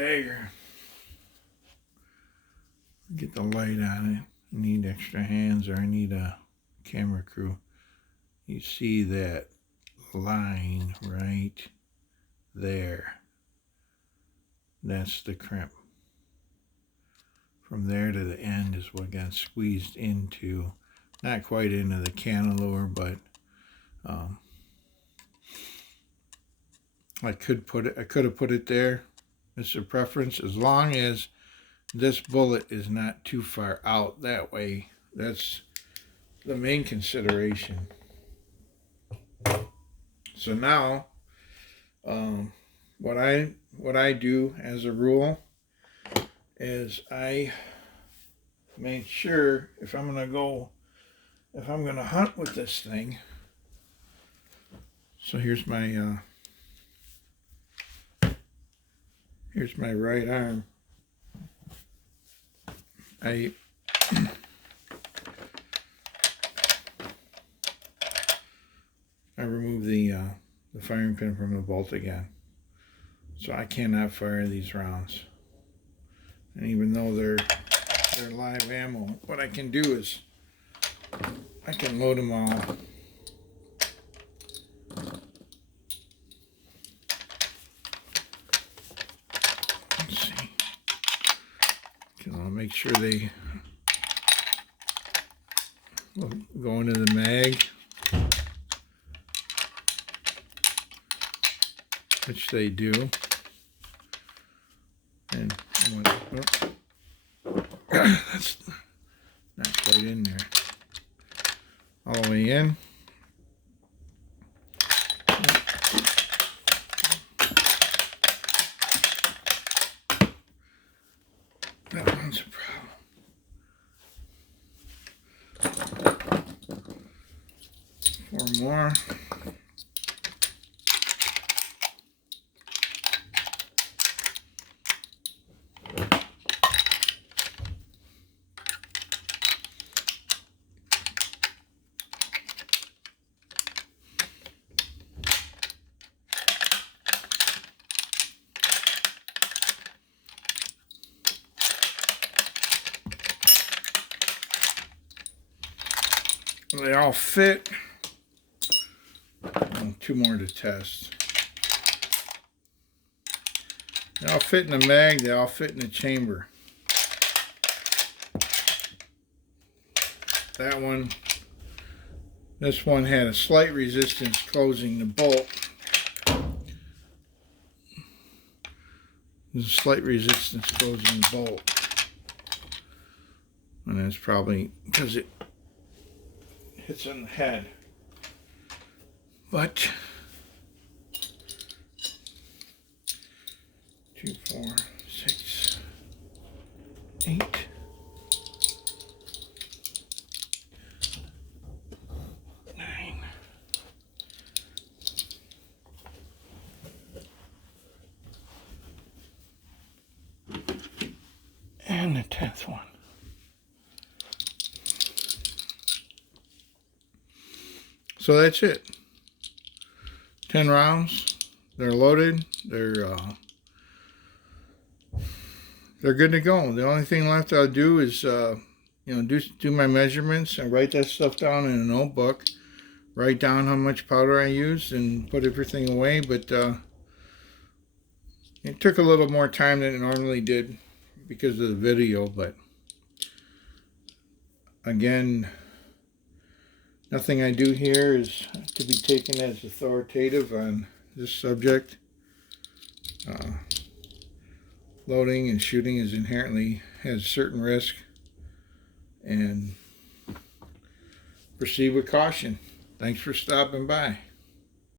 dagger. Get the light on it. I need extra hands, or I need a camera crew. You see that line right there? That's the crimp. From there to the end is what got squeezed into, not quite into the cantilever, but I could have put it there. It's a preference, as long as this bullet is not too far out that way. That's the main consideration. So now, what I do as a rule is I make sure if I'm gonna hunt with this thing. So here's my right arm. I remove the firing pin from the bolt again, so I cannot fire these rounds. And even though they're live ammo, what I can do is I can load them all. Let's see. I'll make sure they go into the mag, which they do. And that's not quite in there. All the way in. That one's a problem. 4 more. They all fit. And 2 more to test. They all fit in the mag, they all fit in the chamber. That one, this one had a slight resistance closing the bolt. There's a slight resistance closing the bolt. And that's probably because it hits on the head. But 2, 4, 6, 8. And the 10th one. So that's it. 10 rounds. They're loaded. They're good to go. The only thing left I'll do is do my measurements and write that stuff down in a notebook. Write down how much powder I used and put everything away. But it took a little more time than it normally did because of the video, but again, nothing I do here is to be taken as authoritative on this subject. Loading and shooting is inherently has certain risk, and proceed with caution. Thanks for stopping by.